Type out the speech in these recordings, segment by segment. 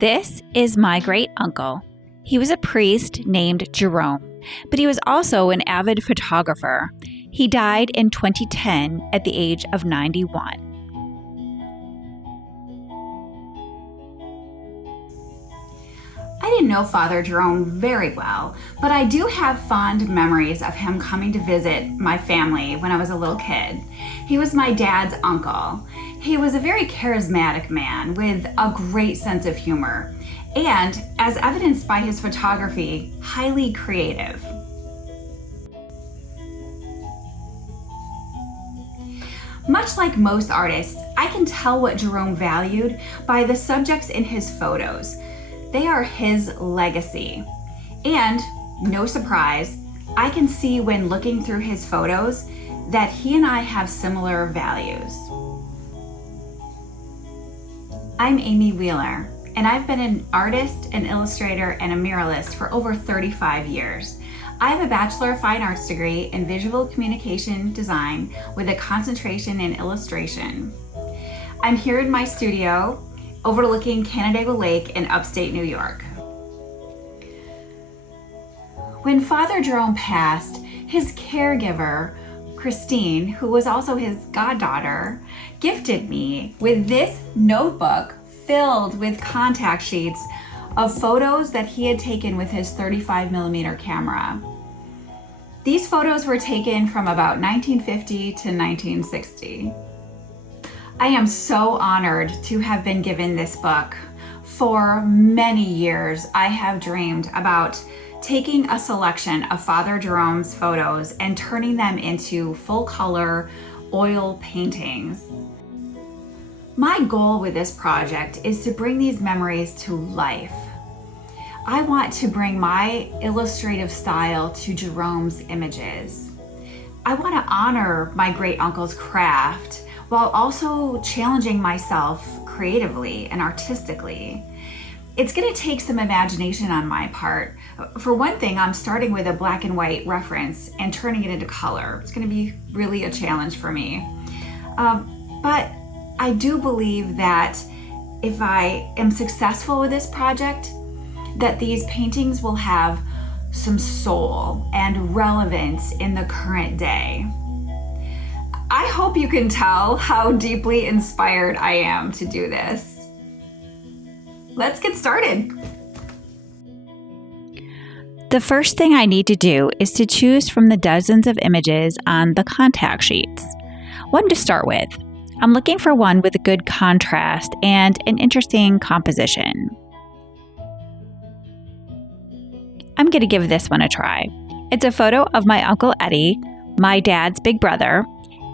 This is my great uncle. He was a priest named Jerome, but he was also an avid photographer. He died in 2010 at the age of 91. I didn't know Father Jerome very well, but I do have fond memories of him coming to visit my family when I was a little kid. He was my dad's uncle. He was a very charismatic man with a great sense of humor, and, as evidenced by his photography, highly creative. Much like most artists, I can tell what Jerome valued by the subjects in his photos. They are his legacy. And, no surprise, I can see when looking through his photos that he and I have similar values. I'm Amy Wheeler, and I've been an artist, an illustrator, and a muralist for over 35 years. I have a Bachelor of Fine Arts degree in Visual Communication Design with a concentration in illustration. I'm here in my studio overlooking Canandaigua Lake in upstate New York. When Father Jerome passed, his caregiver, Christine, who was also his goddaughter, gifted me with this notebook filled with contact sheets of photos that he had taken with his 35mm camera. These photos were taken from about 1950 to 1960. I am so honored to have been given this book. For many years, I have dreamed about taking a selection of Father Jerome's photos and turning them into full-color oil paintings. My goal with this project is to bring these memories to life. I want to bring my illustrative style to Jerome's images. I want to honor my great uncle's craft while also challenging myself creatively and artistically. It's going to take some imagination on my part. For one thing, I'm starting with a black and white reference and turning it into color. It's going to be really a challenge for me. But I do believe that if I am successful with this project, that these paintings will have some soul and relevance in the current day. I hope you can tell how deeply inspired I am to do this. Let's get started. The first thing I need to do is to choose from the dozens of images on the contact sheets. One to start with. I'm looking for one with a good contrast and an interesting composition. I'm going to give this one a try. It's a photo of my Uncle Eddie, my dad's big brother,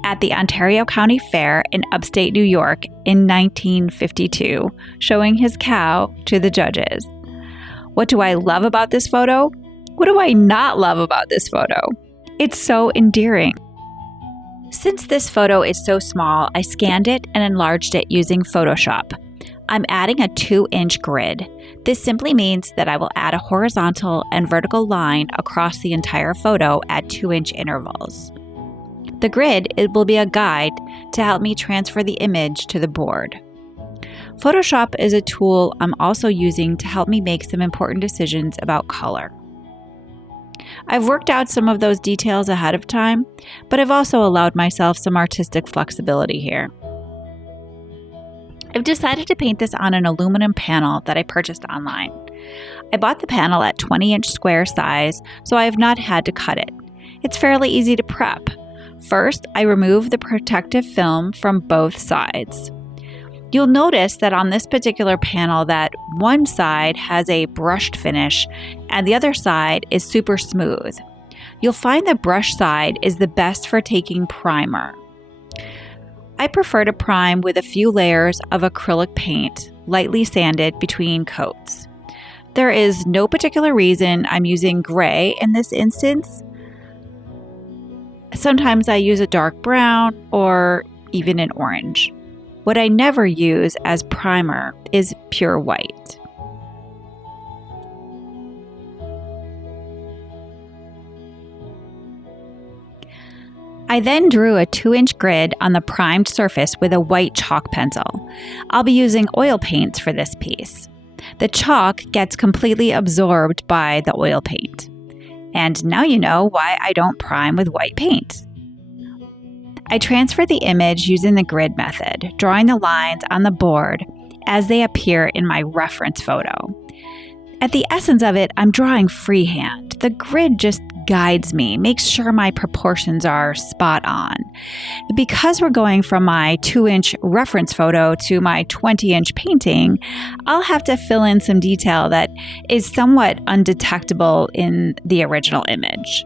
at the Ontario County Fair in upstate New York in 1952, showing his cow to the judges. What do I love about this photo? What do I not love about this photo? It's so endearing. Since this photo is so small, I scanned it and enlarged it using Photoshop. I'm adding a 2-inch grid. This simply means that I will add a horizontal and vertical line across the entire photo at 2-inch intervals. The grid will be a guide to help me transfer the image to the board. Photoshop is a tool I'm also using to help me make some important decisions about color. I've worked out some of those details ahead of time, but I've also allowed myself some artistic flexibility here. I've decided to paint this on an aluminum panel that I purchased online. I bought the panel at 20-inch square size, so I have not had to cut it. It's fairly easy to prep. First, I remove the protective film from both sides. You'll notice that on this particular panel that one side has a brushed finish and the other side is super smooth. You'll find the brush side is the best for taking primer. I prefer to prime with a few layers of acrylic paint, lightly sanded between coats. There is no particular reason I'm using gray in this instance. Sometimes I use a dark brown or even an orange. What I never use as primer is pure white. I then drew a 2-inch grid on the primed surface with a white chalk pencil. I'll be using oil paints for this piece. The chalk gets completely absorbed by the oil paint. And now you know why I don't prime with white paint. I transfer the image using the grid method, drawing the lines on the board as they appear in my reference photo. At the essence of it, I'm drawing freehand. The grid just guides me, makes sure my proportions are spot on. Because we're going from my 2-inch reference photo to my 20-inch painting, I'll have to fill in some detail that is somewhat undetectable in the original image.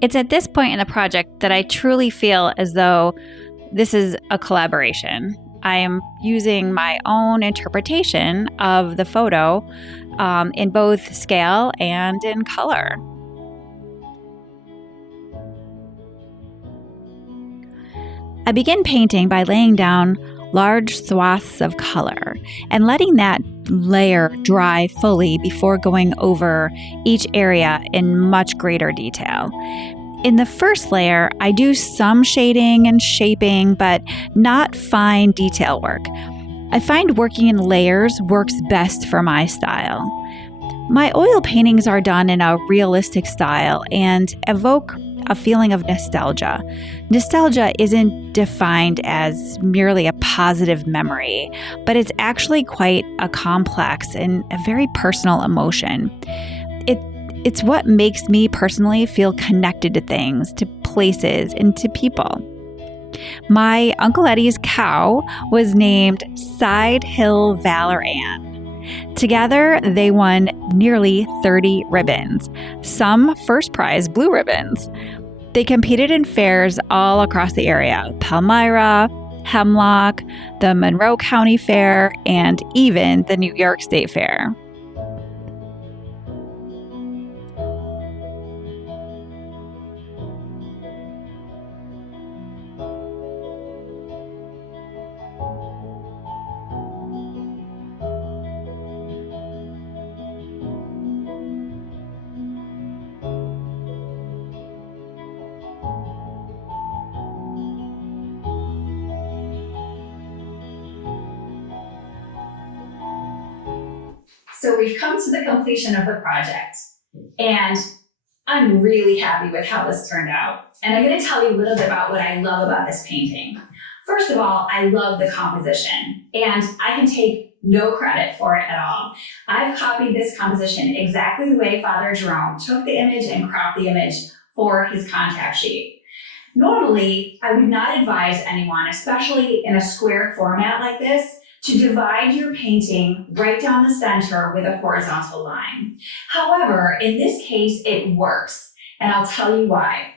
It's at this point in the project that I truly feel as though this is a collaboration. I am using my own interpretation of the photo in both scale and in color. I begin painting by laying down large swaths of color and letting that layer dry fully before going over each area in much greater detail. In the first layer, I do some shading and shaping, but not fine detail work. I find working in layers works best for my style. My oil paintings are done in a realistic style and evoke a feeling of nostalgia. Nostalgia isn't defined as merely a positive memory, but it's actually quite a complex and a very personal emotion. It's what makes me personally feel connected to things, to places, and to people. My Uncle Eddie's cow was named Side Hill Valor Ann. Together, they won nearly 30 ribbons, some first prize blue ribbons. They competed in fairs all across the area: Palmyra, Hemlock, the Monroe County Fair, and even the New York State Fair. So we've come to the completion of the project, and I'm really happy with how this turned out. And I'm going to tell you a little bit about what I love about this painting. First of all, I love the composition, and I can take no credit for it at all. I've copied this composition exactly the way Father Jerome took the image and cropped the image for his contact sheet. Normally, I would not advise anyone, especially in a square format like this, to divide your painting right down the center with a horizontal line. However, in this case, it works, and I'll tell you why.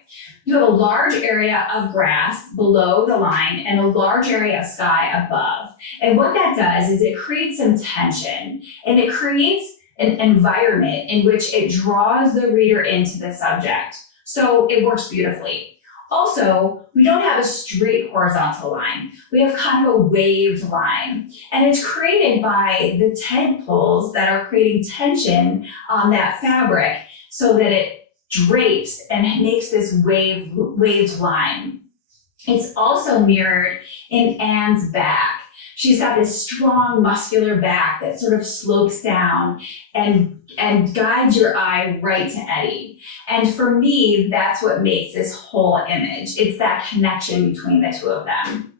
You have a large area of grass below the line and a large area of sky above. And what that does is it creates some tension, and it creates an environment in which it draws the reader into the subject. So it works beautifully. Also, we don't have a straight horizontal line. We have kind of a waved line, and it's created by the tent poles that are creating tension on that fabric so that it drapes and makes this waved line. It's also mirrored in Anne's back. She's got this strong muscular back that sort of slopes down and guides your eye right to Eddie. And for me, that's what makes this whole image. It's that connection between the two of them.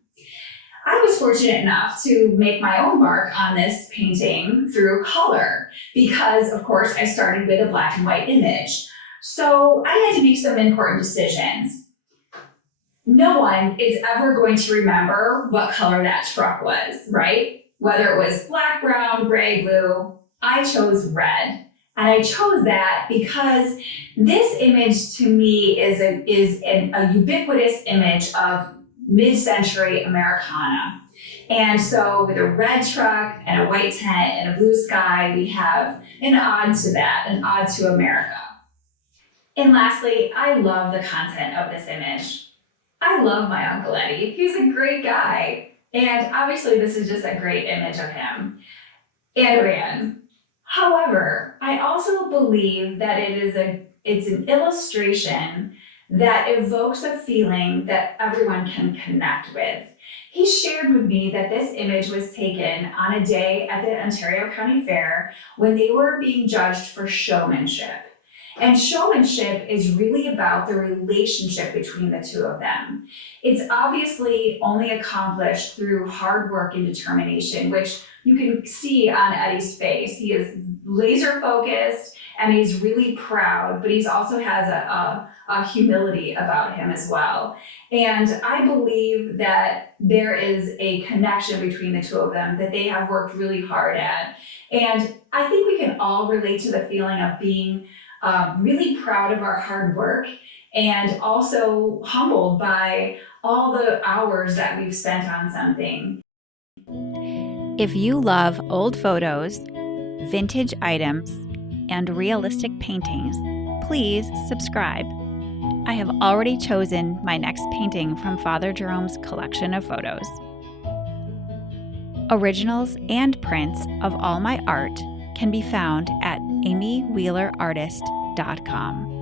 I was fortunate enough to make my own mark on this painting through color because, of course, I started with a black and white image. So I had to make some important decisions. No one is ever going to remember what color that truck was, right? Whether it was black, brown, gray, blue, I chose red. And I chose that because this image to me is a ubiquitous image of mid-century Americana. And so with a red truck and a white tent and a blue sky, we have an ode to that, an ode to America. And lastly, I love the content of this image. I love my Uncle Eddie. He's a great guy. And obviously this is just a great image of him and of Anne. However, I also believe that it's an illustration that evokes a feeling that everyone can connect with. He shared with me that this image was taken on a day at the Ontario County Fair when they were being judged for showmanship. And showmanship is really about the relationship between the two of them. It's obviously only accomplished through hard work and determination, which you can see on Eddie's face. He is laser focused and he's really proud, but he also has a humility about him as well. And I believe that there is a connection between the two of them that they have worked really hard at. And I think we can all relate to the feeling of being really proud of our hard work and also humbled by all the hours that we've spent on something. If you love old photos, vintage items, and realistic paintings, please subscribe. I have already chosen my next painting from Father Jerome's collection of photos. Originals and prints of all my art can be found at amywheelerartist.com.